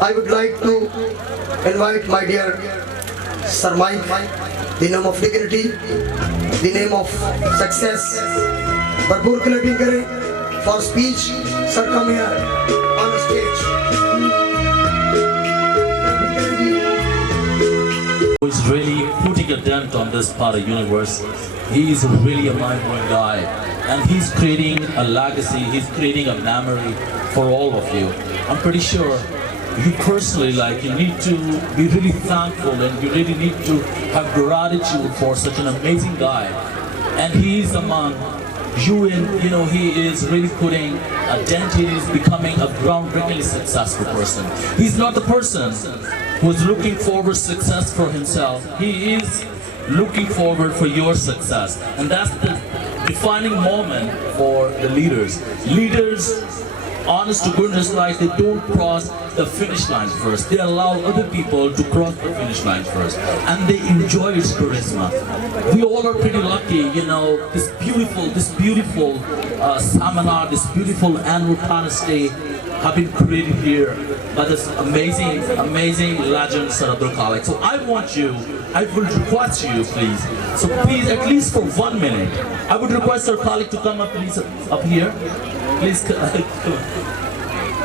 I would like to invite my dear Sir Mike, the name of dignity, the name of success. Bharpoor clapping kare for speech. Sir, come here on the stage. Who is really putting a dent on this part of universe. He is really a mind-blowing guy, and he's creating a legacy, he's creating a memory for all of you. I'm pretty sure you personally, you need to be really thankful, and you really need to have gratitude for such an amazing guy. And he's among you, and he is really putting a dent. He is becoming a groundbreakingly successful person. He's not the person who is looking forward to success for himself. He is looking forward for your success, and that's the defining moment for the leaders. Leaders, honest to goodness, they don't cross the finish line first. They allow other people to cross the finish line first, and they enjoy its charisma. We all are pretty lucky, this beautiful seminar, this beautiful annual Paris Day have been created here by this amazing legend, Sir Abdul Khalik. So I will request you, please. So please, at least for 1 minute, I would request Sir Khalik to come up, please, up here. Please come.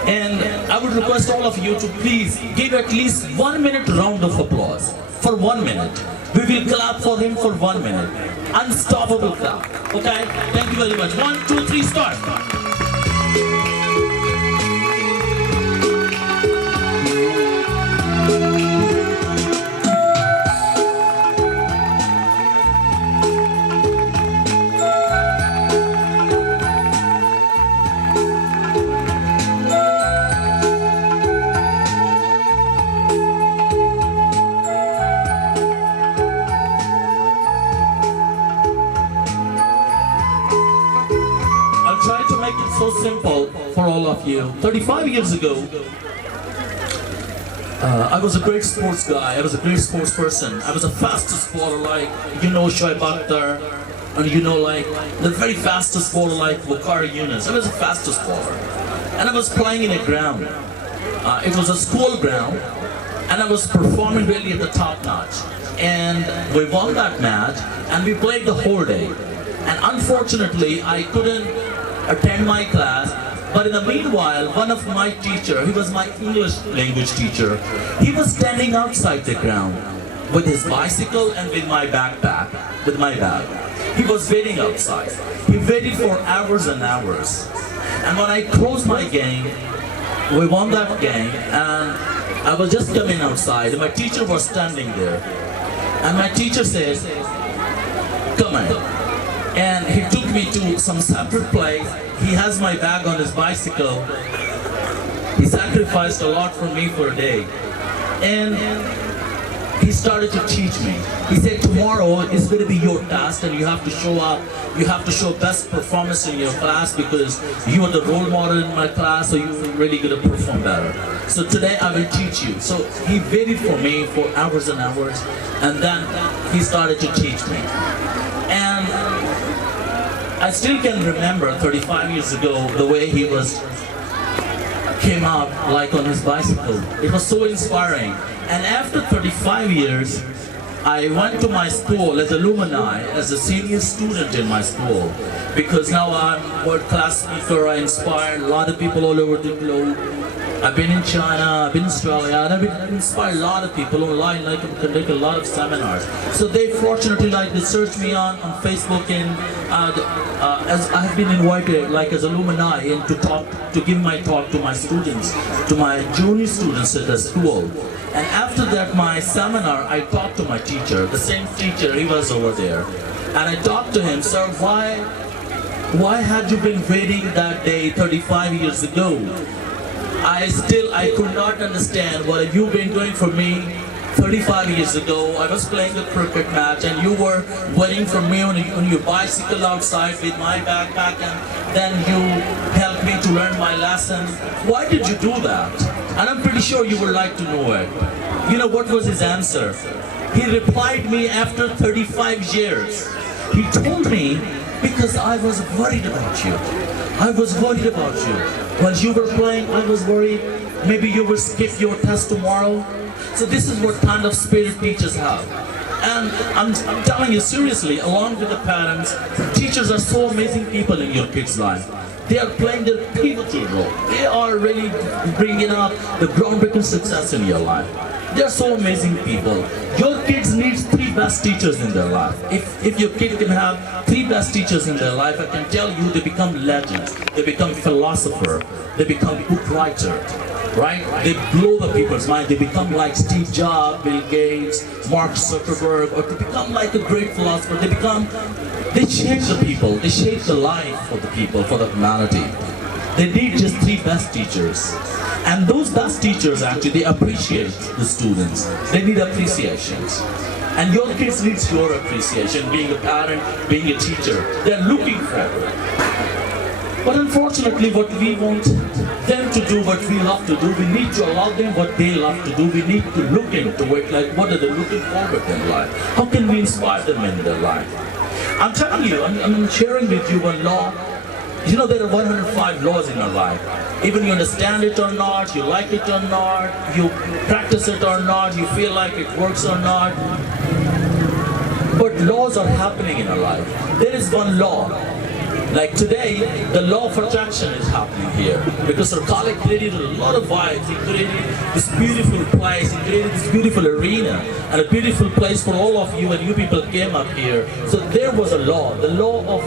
And I would request all of you to please give at least 1 minute round of applause. For 1 minute. We will clap for him for 1 minute. Unstoppable clap. Okay? Thank you very much. 1, 2, 3, start. Try to make it so simple for all of you. 35 years ago, I was a great sports guy. I was a great sports person. I was the fastest bowler, Shoaib Akhtar, and the very fastest bowler Waqar Yunus. I was the fastest bowler, and I was playing in a ground. It was a school ground, and I was performing really at the top notch. And we won that match, and we played the whole day. And unfortunately, I couldn't attend my class, but in the meanwhile, one of my teacher, he was my English language teacher, he was standing outside the ground with his bicycle and with my backpack, with my bag. He was waiting outside. He waited for hours and hours. And when I closed my game, we won that game, and I was just coming outside, and my teacher was standing there. And my teacher says, "Come on." And he took me to some separate place. He has my bag on his bicycle. He sacrificed a lot for me for a day. And he started to teach me. He said, tomorrow is going to be your test, and you have to show up. You have to show best performance in your class, because you are the role model in my class, so you're really going to perform better. So today I will teach you. So he waited for me for hours and hours, and then he started to teach me. And I still can remember 35 years ago the way he came out on his bicycle. It was so inspiring. And after 35 years, I went to my school as alumni, as a senior student in my school, because now I'm world-class speaker. I inspire a lot of people all over the globe. I've been in China, I've been in Australia, and I've inspired a lot of people online, I'm conducting a lot of seminars. So they fortunately they search me on Facebook, and as I have been invited as alumni and to give my talk to my students, to my junior students at the school. And after that, my seminar, I talked to my teacher, the same teacher, he was over there. And I talked to him, "Sir, why had you been waiting that day 35 years ago? I could not understand what have you been doing for me 35 years ago. I was playing a cricket match, and you were waiting for me on your bicycle outside with my backpack, and then you helped me to learn my lesson. Why did you do that?" And I'm pretty sure you would like to know it. You know what was his answer? He replied me after 35 years. He told me, "Because I was worried about you. I was worried about you. While you were playing, I was worried Maybe you will skip your test tomorrow. So this is what kind of spirit teachers have. And I'm telling you seriously, along with the parents, teachers are so amazing people in your kids' life. They are playing their pivotal role. They are really bringing up the groundbreaking success in your life. They are so amazing people. Your kids need 3 best teachers in their life. If your kid can have 3 best teachers in their life, I can tell you they become legends. They become philosopher. They become book writer. Right? They blow the people's mind. They become like Steve Jobs, Bill Gates, Mark Zuckerberg, or they become like a great philosopher. They shape the people. They shape the life of the people, for the humanity. They need just 3 best teachers. And those best teachers actually, they appreciate the students. They need appreciations. And your kids need your appreciation, being a parent, being a teacher. They're looking forward. But unfortunately, what we want them to do, what we love to do, we need to allow them what they love to do. We need to look into it, like what are they looking forward in life? How can we inspire them in their life? I'm telling you, I'm sharing with you a law. You know, there are 105 laws in our life. Even you understand it or not, you like it or not, you practice it or not, you feel like it works or not. But laws are happening in our life. There is one law. Like today, the law of attraction is happening here. Because our colleague created a lot of vibes. He created this beautiful place, he created this beautiful arena, and a beautiful place for all of you, and you people came up here. So there was a law, the law of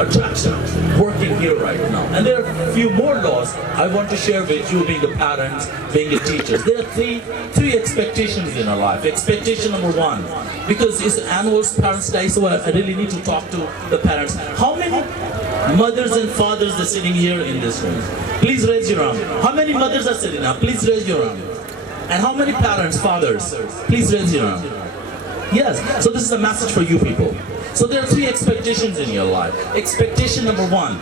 attraction, working here right now. And there are a few more laws I want to share with you, being the parents, being the teachers. There are three expectations in our life. Expectation number 1, because it's annual Parents' Day, so I really need to talk to the parents. How many mothers and fathers are sitting here in this room? Please raise your arm. How many mothers are sitting now? Please raise your arm. And how many parents, fathers? Please raise your arm. Yes, so this is a message for you people. So there are 3 expectations in your life. Expectation number 1,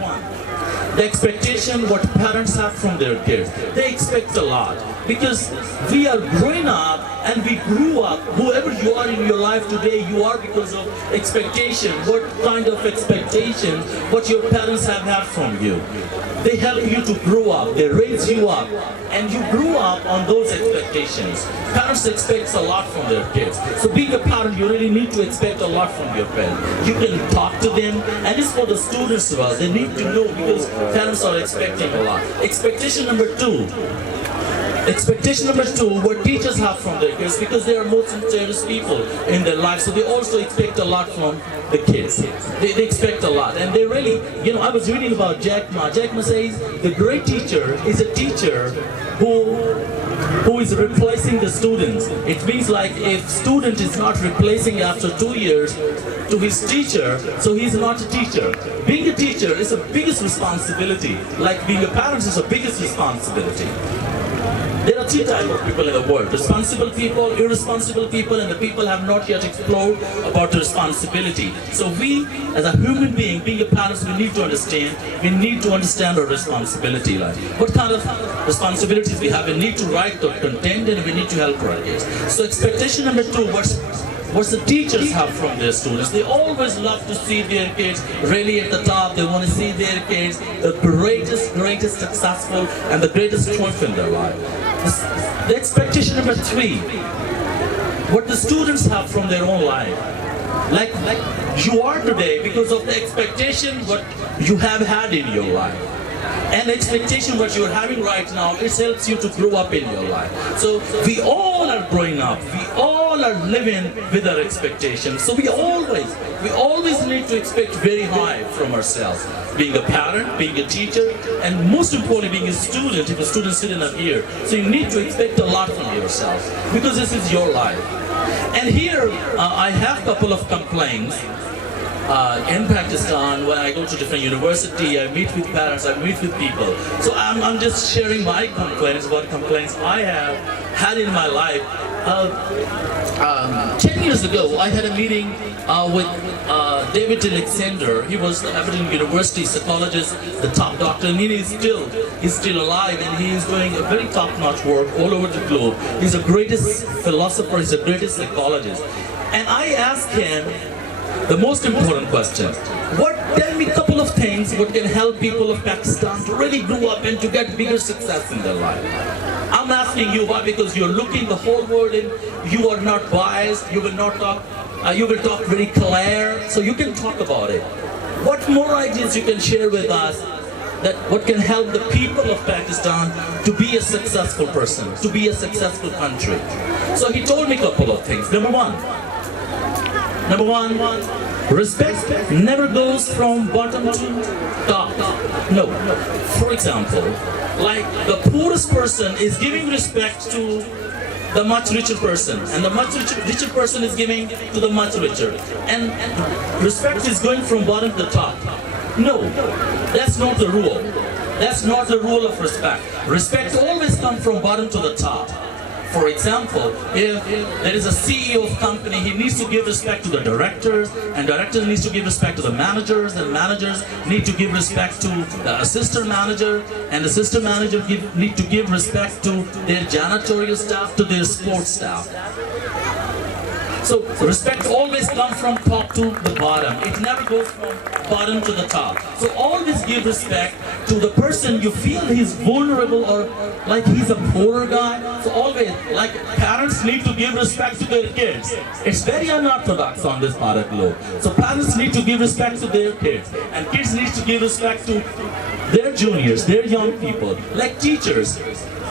the expectation what parents have from their kids. They expect a lot because we are growing up and we grew up. Whoever you are in your life today, you are because of expectation. What kind of expectation what your parents have had from you? They help you to grow up, they raise you up, and you grew up on those expectations. Parents expect a lot from their kids. So being a parent, you really need to expect a lot from your parents. You can talk to them, and it's for the students as well. They need to know because parents are expecting a lot. Expectation number 2, what teachers have from their kids, because they are most serious people in their life, so they also expect a lot from the kids. They expect a lot, and they really, you know, I was reading about Jack Ma. Jack Ma says the great teacher is a teacher who is replacing the students. It means like if student is not replacing after 2 years to his teacher, so he's not a teacher. Being a teacher is the biggest responsibility. Like being a parent is the biggest responsibility. There are 3 types of people in the world: responsible people, irresponsible people, and the people have not yet explored about responsibility. So we, as a human being, being a parent, we need to understand our responsibility. Like what kind of responsibilities we have. We need to write the content and we need to help our kids. So expectation number 2, what the teachers have from their students. They always love to see their kids really at the top. They want to see their kids the greatest successful and the greatest triumph in their life. The expectation number 3, what the students have from their own life. Like you are today because of the expectation what you have had in your life. And the expectation what you're having right now, it helps you to grow up in your life. So we all are growing up. We all are living with our expectations. So we always need to expect very high from ourselves. Being a parent, being a teacher, and most importantly, being a student, if a student sitting up here. So you need to expect a lot from yourself because this is your life. And here, I have a couple of complaints. In Pakistan, when I go to different university, I meet with parents, I meet with people. So I'm just sharing my complaints, what complaints I have had in my life. 10 years ago, I had a meeting with David Alexander. He was the Aberdeen University psychologist, the top doctor, and he's still alive, and he is doing a very top-notch work all over the globe. He's the greatest philosopher, he's the greatest psychologist. And I asked him the most important question: what tell me a couple of things what can help people of Pakistan to really grow up and to get bigger success in their life. I'm asking you why, because you're looking the whole world in, you are not biased, you will not talk, you will talk very clear, so you can talk about it. What more ideas you can share with us that what can help the people of Pakistan to be a successful person, to be a successful country? So he told me a couple of things. Number one, respect never goes from bottom to top. No. For example, like the poorest person is giving respect to the much richer person, and the much richer person is giving to the much richer. And respect is going from bottom to top. No, that's not the rule. That's not the rule of respect. Respect always comes from bottom to the top. For example, if there is a CEO of company, he needs to give respect to the directors, and directors needs to give respect to the managers, and managers need to give respect to the assistant manager, and the assistant manager need to give respect to their janitorial staff, to their sports staff. So respect always comes from top to the bottom. It never goes from bottom to the top. So always give respect to the person you feel he's vulnerable or like he's a poorer guy. So always, like parents need to give respect to their kids. It's very unorthodox on this part of the globe. So parents need to give respect to their kids, and kids need to give respect to their juniors, their young people, like teachers.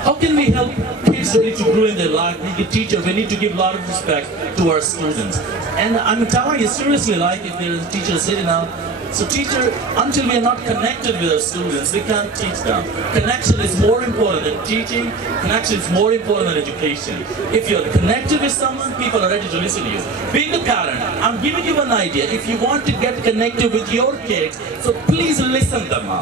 How can we help kids really to grow in their life? We need a teacher, we need to give a lot of respect to our students. And I'm telling you seriously, like if there is a teacher sitting out, so teacher, until we are not connected with our students, we can't teach them. Connection is more important than teaching. Connection is more important than education. If you're connected with someone, people are ready to listen to you. Being a parent, I'm giving you an idea. If you want to get connected with your kids, so please listen them up.